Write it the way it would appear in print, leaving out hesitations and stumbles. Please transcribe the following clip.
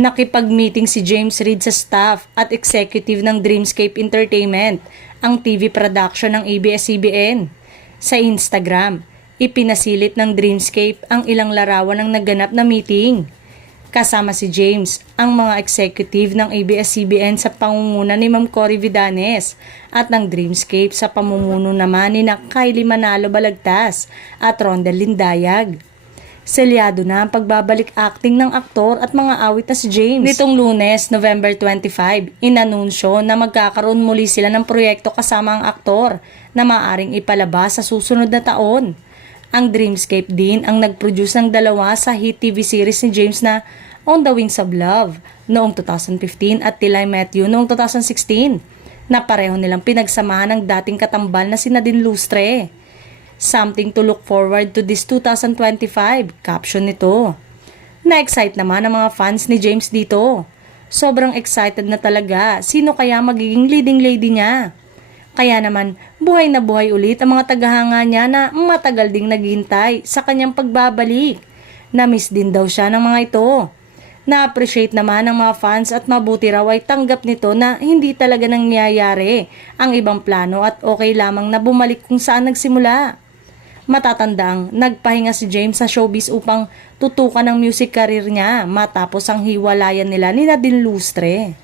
Nakipag-meeting si James Reid sa staff at executive ng Dreamscape Entertainment, ang TV production ng ABS-CBN. Sa Instagram, ipinasilit ng Dreamscape ang ilang larawan ng naganap na meeting. Kasama si James, ang mga executive ng ABS-CBN sa pangunguna ni Ma'am Cory Vidanes at ng Dreamscape sa pamumuno naman ni Kylie Manalo Balagtas at Rondel Lindayag. Selyado na ang pagbabalik acting ng aktor at mga awit na si James. Nitong Lunes, November 25, inanunsyo na magkakaroon muli sila ng proyekto kasama ang aktor na maaaring ipalabas sa susunod na taon. Ang Dreamscape din ang nag-produce ng dalawa sa hit TV series ni James na On the Wings of Love noong 2015 at Till I Met You noong 2016 na pareho nilang pinagsamahan ng dating katambal na si Nadine Lustre. Something to look forward to this 2025, caption nito. Na-excite naman ang mga fans ni James dito. Sobrang excited na talaga, sino kaya magiging leading lady niya? Kaya naman, buhay na buhay ulit ang mga tagahanga niya na matagal ding naghihintay sa kanyang pagbabalik. Na-miss din daw siya ng mga ito. Na-appreciate naman ng mga fans at mabuti raw ay tanggap nito na hindi talaga nangyayari ang ibang plano at okay lamang na bumalik kung saan nagsimula. Matatandang nagpahinga si James sa showbiz upang tutukan ang music career niya matapos ang hiwalayan nila ni Nadine Lustre.